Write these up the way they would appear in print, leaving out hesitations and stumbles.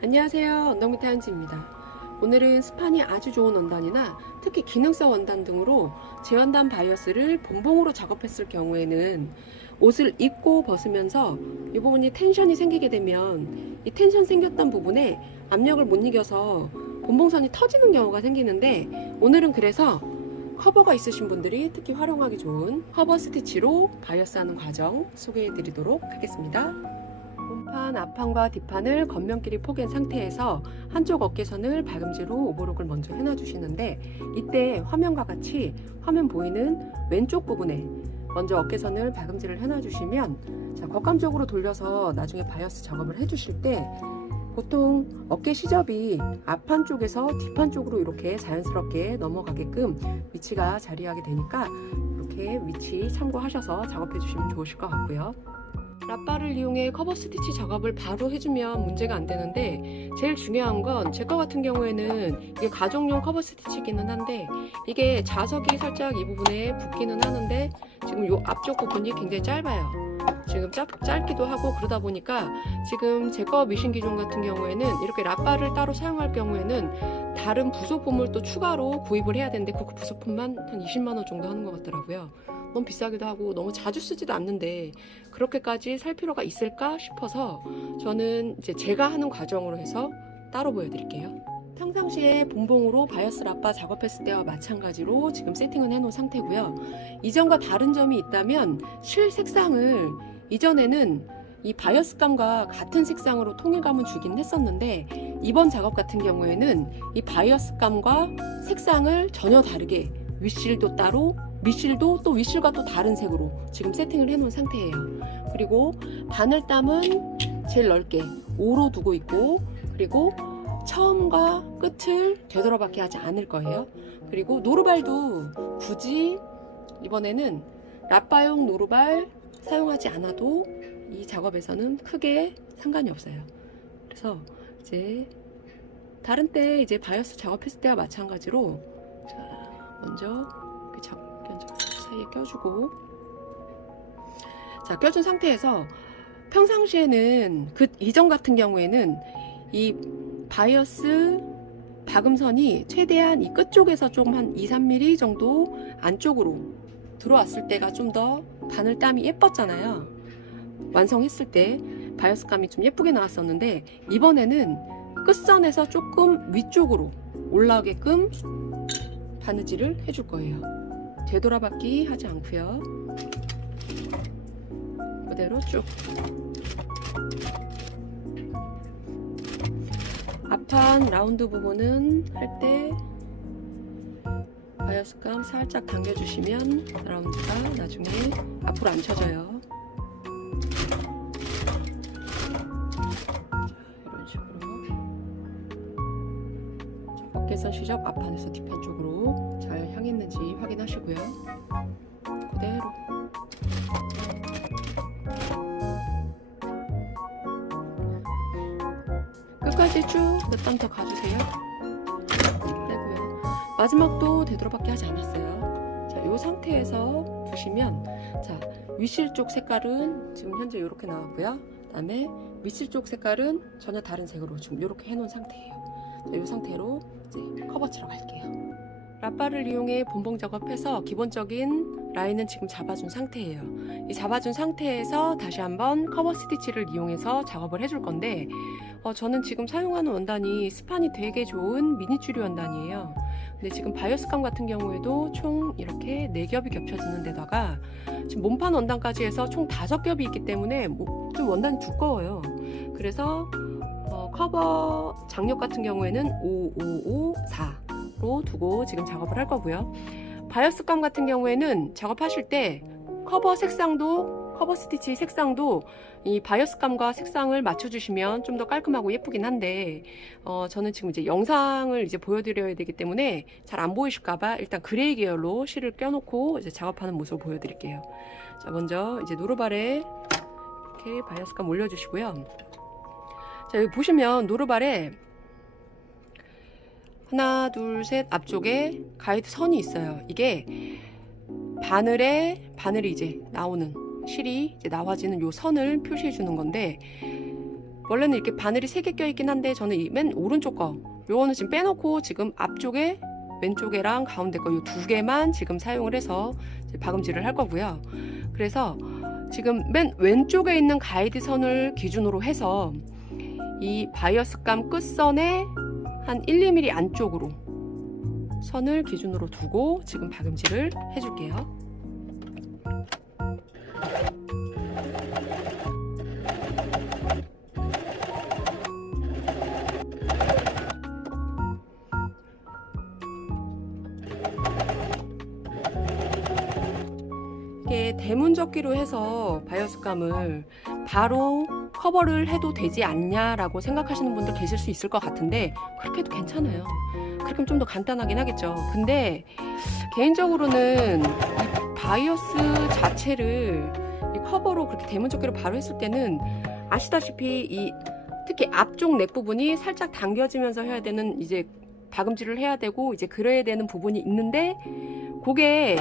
안녕하세요. 언덕 밑에 한지입니다. 오늘은 스판이 아주 좋은 원단이나 특히 기능성 원단 등으로 제원단 바이어스를 본봉으로 작업했을 경우에는 옷을 입고 벗으면서 이 부분이 텐션이 생기게 되면 이 텐션 생겼던 부분에 압력을 못 이겨서 본봉선이 터지는 경우가 생기는데, 오늘은 그래서 커버가 있으신 분들이 특히 활용하기 좋은 커버 스티치로 바이어스 하는 과정 소개해 드리도록 하겠습니다. 본판 앞판과 뒷판을 겉면끼리 포갠 상태에서 한쪽 어깨선을 박음질로 오버록을 먼저 해놔 주시는데, 이때 화면과 같이 화면 보이는 왼쪽 부분에 먼저 어깨선을 박음질을 해놔 주시면, 자, 겉감쪽으로 돌려서 나중에 바이어스 작업을 해 주실 때 보통 어깨 시접이 앞판 쪽에서 뒷판 쪽으로 이렇게 자연스럽게 넘어가게끔 위치가 자리하게 되니까 이렇게 위치 참고하셔서 작업해 주시면 좋으실 것 같고요. 랍바를 이용해 커버 스티치 작업을 바로 해주면 문제가 안 되는데, 제일 중요한 건 제 거 같은 경우에는 이게 가정용 커버 스티치이기는 한데 이게 자석이 살짝 이 부분에 붙기는 하는데, 지금 이 앞쪽 부분이 굉장히 짧아요. 지금 짧기도 하고 그러다 보니까 지금 제 거 미신 기종 같은 경우에는 이렇게 랍바를 따로 사용할 경우에는 다른 부속품을 또 추가로 구입을 해야 되는데, 그 부속품만 한 20만원 정도 하는 것 같더라고요. 너무 비싸기도 하고 너무 자주 쓰지도 않는데 그렇게까지 살 필요가 있을까 싶어서 저는 이제 제가 하는 과정으로 해서 따로 보여드릴게요. 평상시에 본봉으로 바이어스 랍바 작업했을 때와 마찬가지로 지금 세팅은 해놓은 상태고요. 이전과 다른 점이 있다면 실 색상을 이전에는 이 바이어스감과 같은 색상으로 통일감을 주긴 했었는데, 이번 작업 같은 경우에는 이 바이어스감과 색상을 전혀 다르게 윗실도 따로, 밑실도 또 윗실과 또 다른 색으로 지금 세팅을 해놓은 상태예요. 그리고 바늘땀은 제일 넓게 5로 두고 있고, 그리고 처음과 끝을 되돌아받게 하지 않을 거예요. 그리고 노루발도 굳이 이번에는 랍바용 노루발 사용하지 않아도 이 작업에서는 크게 상관이 없어요. 그래서 이제 다른 때 이제 바이어스 작업했을 때와 마찬가지로, 자, 먼저 사이에 껴주고, 자, 껴준 상태에서 평상시에는 이전 같은 경우에는 이 바이어스 박음선이 최대한 이 끝쪽에서 좀 한 2-3mm 정도 안쪽으로 들어왔을 때가 좀 더 바늘땀이 예뻤잖아요. 완성했을 때 바이어스감이 좀 예쁘게 나왔었는데, 이번에는 끝선에서 조금 위쪽으로 올라오게끔 바느질을 해줄 거예요. 되돌아받기 하지 않고요. 그대로 쭉. 앞판 라운드 부분은 할 때 바이어스감 살짝 당겨주시면 라운드가 나중에 앞으로 안 쳐져요. 자, 이런 식으로 어깨선 시접 앞판에서 뒷판 쪽으로 잘 향했는지 확인하시고요. 그대로 끝까지 쭉 몇 번 더 가주세요. 빼고요. 마지막도 되돌아받기 하지 않았어요. 자, 이 상태에서 보시면, 자, 윗실 쪽 색깔은 지금 현재 이렇게 나왔고요. 그 다음에 밑실 쪽 색깔은 전혀 다른 색으로 지금 이렇게 해놓은 상태예요. 자, 이 상태로 이제 커버 치러 갈게요. 랍바를 이용해 본봉 작업해서 기본적인 라인은 지금 잡아준 상태예요. 이 잡아준 상태에서 다시 한번 커버 스티치를 이용해서 작업을 해줄 건데, 저는 지금 사용하는 원단이 스판이 되게 좋은 미니추리 원단이에요. 근데 지금 바이어스감 같은 경우에도 총 이렇게 4겹이 겹쳐지는 데다가 지금 몸판 원단까지 해서 총 5겹이 있기 때문에 좀 원단이 두꺼워요. 그래서 커버 장력 같은 경우에는 5554로 두고 지금 작업을 할 거고요. 바이어스감 같은 경우에는 작업하실 때 커버 스티치 색상도 이 바이어스감과 색상을 맞춰주시면 좀 더 깔끔하고 예쁘긴 한데, 저는 지금 이제 영상을 이제 보여드려야 되기 때문에 잘 안 보이실까봐 일단 그레이 계열로 실을 껴놓고 이제 작업하는 모습을 보여드릴게요. 자, 먼저 이제 노루발에 이렇게 바이어스감 올려주시고요. 자, 여기 보시면 노루발에 하나, 둘, 셋 앞쪽에 가이드 선이 있어요. 이게 바늘이 이제 나오는 실이 이제 나와지는 요 선을 표시해 주는 건데, 원래는 이렇게 바늘이 3개 껴있긴 한데 저는 이 맨 오른쪽 거 요거는 지금 빼놓고 지금 앞쪽에 왼쪽에랑 가운데 거 요 2개만 지금 사용을 해서 이제 박음질을 할 거고요. 그래서 지금 맨 왼쪽에 있는 가이드 선을 기준으로 해서 이 바이어스감 끝선에 한 1~2mm 안쪽으로 선을 기준으로 두고 지금 박음질을 해줄게요. 이게 대문접기로 해서 바이어스감을 바로 커버를 해도 되지 않냐라고 생각하시는 분들 계실 수 있을 것 같은데 그렇게 해도 괜찮아요. 그렇게 하면 좀 더 간단하긴 하겠죠. 근데 개인적으로는 이 바이어스 자체를 이 커버로 그렇게 대문접기로 바로 했을 때는 아시다시피 이 특히 앞쪽 넥 부분이 살짝 당겨지면서 해야 되는 이제 박음질을 해야 되고 이제 그려야 되는 부분이 있는데 그게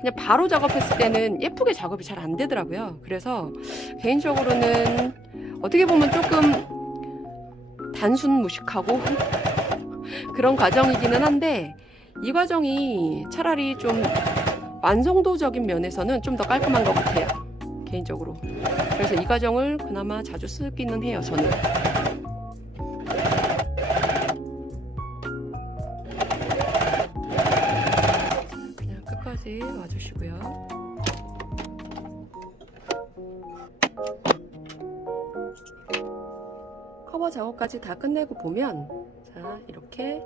그냥 바로 작업했을 때는 예쁘게 작업이 잘 안 되더라고요. 그래서 개인적으로는 어떻게 보면 조금 단순 무식하고 그런 과정이기는 한데 이 과정이 차라리 좀 완성도적인 면에서는 좀 더 깔끔한 것 같아요. 개인적으로. 그래서 이 과정을 그나마 자주 쓰기는 해요. 저는. 끝까지 와주시고요. 커버 작업까지 다 끝내고 보면 자 이렇게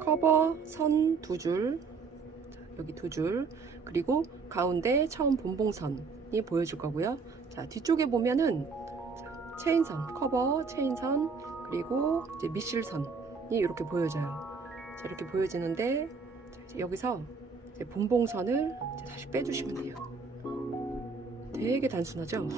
커버 선 2줄 여기 2줄 그리고 가운데 처음 본봉선이 보여줄 거고요. 자 뒤쪽에 보면은 자, 체인선 커버 체인선 그리고 이제 밑실선이 이렇게 보여져요. 자 이렇게 보여지는데 자, 여기서 이제 본봉선을 이제 다시 빼주시면 돼요. 되게 단순하죠?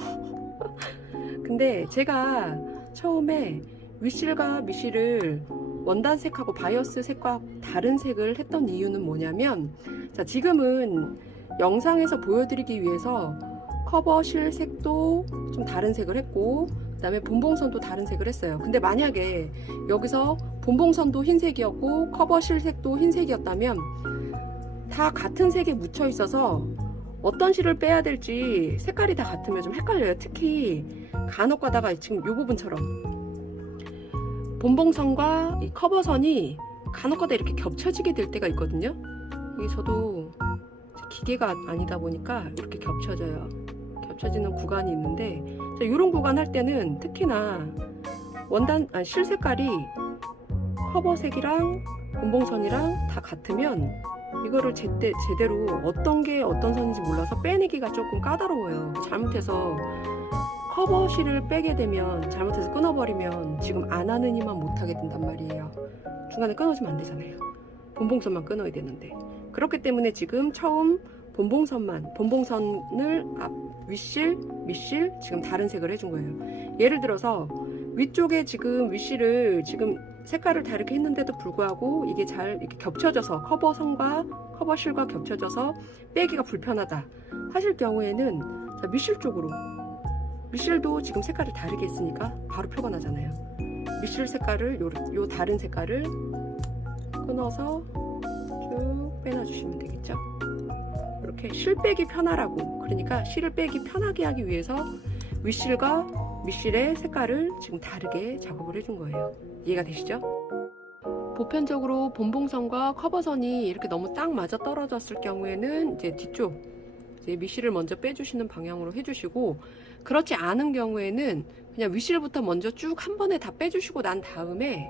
근데 제가 처음에 윗실과 밑실을 원단색하고 바이어스 색과 다른 색을 했던 이유는 뭐냐면 자 지금은 영상에서 보여드리기 위해서 커버실 색도 좀 다른 색을 했고 그 다음에 본봉선도 다른 색을 했어요. 근데 만약에 여기서 본봉선도 흰색이었고 커버실 색도 흰색이었다면 다 같은 색에 묻혀 있어서 어떤 실을 빼야 될지 색깔이 다 같으면 좀 헷갈려요. 특히 간혹 가다가 지금 이 부분처럼 본봉선과 이 커버선이 간혹 가다 이렇게 겹쳐지게 될 때가 있거든요. 이게 저도 기계가 아니다 보니까 이렇게 겹쳐지는 구간이 있는데 이런 구간 할 때는 특히나 실 색깔이 커버색이랑 본봉선이랑 다 같으면 이거를 제대로 어떤 게 어떤 선인지 몰라서 빼내기가 조금 까다로워요. 잘못해서 커버실을 빼게 되면 잘못해서 끊어버리면 지금 안 하는 이만 못하게 된단 말이에요. 중간에 끊어주면 안 되잖아요. 본봉선만 끊어야 되는데 그렇기 때문에 지금 처음 본봉선을 윗실, 밑실 지금 다른 색을 해준 거예요. 예를 들어서 위쪽에 지금 윗실을 지금 색깔을 다르게 했는데도 불구하고 이게 잘 이렇게 겹쳐져서 커버선과 커버실과 겹쳐져서 빼기가 불편하다 하실 경우에는 자, 밑실 쪽으로 밑실도 지금 색깔을 다르게 했으니까 바로 표가 나잖아요. 밑실 색깔을 요 다른 색깔을 끊어서 쭉 빼놔주시면 되겠죠. 이렇게 실 빼기 편하라고 그러니까 실을 빼기 편하게 하기 위해서 윗실과 밑실의 색깔을 지금 다르게 작업을 해준 거예요. 이해가 되시죠? 보편적으로 본봉선과 커버선이 이렇게 너무 딱 맞아 떨어졌을 경우에는 이제 뒤쪽 이제 밑실을 먼저 빼주시는 방향으로 해주시고 그렇지 않은 경우에는 그냥 윗실부터 먼저 쭉 한 번에 다 빼주시고 난 다음에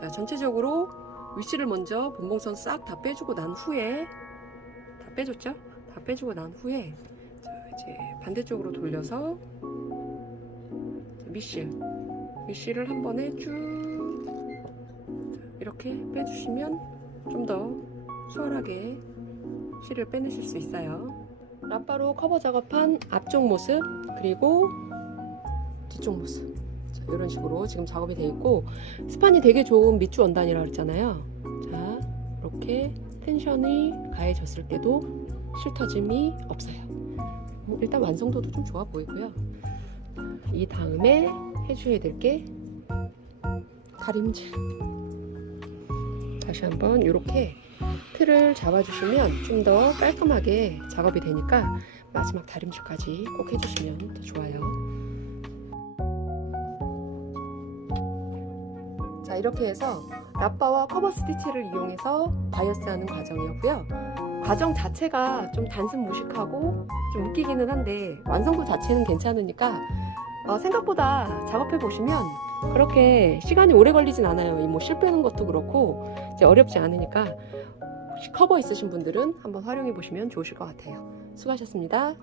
자, 전체적으로 윗실을 먼저 본봉선 싹 다 빼주고 난 후에 다 빼줬죠? 다 빼주고 난 후에 자, 이제 반대쪽으로 돌려서 밑실을 한 번에 쭉 이렇게 빼주시면 좀 더 수월하게 실을 빼내실 수 있어요. 랍바로 커버 작업한 앞쪽 모습 그리고 뒤쪽 모습 자, 이런 식으로 지금 작업이 되어 있고 스판이 되게 좋은 밑줄 원단이라고 했잖아요. 자 이렇게 텐션이 가해졌을 때도 실 터짐이 없어요. 일단 완성도도 좀 좋아 보이고요. 이 다음에 해주셔야 될 게 다림질. 다시 한번 이렇게 틀을 잡아주시면 좀 더 깔끔하게 작업이 되니까 마지막 다림질까지 꼭 해주시면 더 좋아요. 자, 이렇게 해서 라빠와 커버 스티치를 이용해서 바이어스하는 과정이었고요. 과정 자체가 좀 단순 무식하고 좀 웃기기는 한데 완성도 자체는 괜찮으니까 생각보다 작업해 보시면 그렇게 시간이 오래 걸리진 않아요. 뭐 실 빼는 것도 그렇고 이제 어렵지 않으니까 커버 있으신 분들은 한번 활용해 보시면 좋으실 것 같아요. 수고하셨습니다.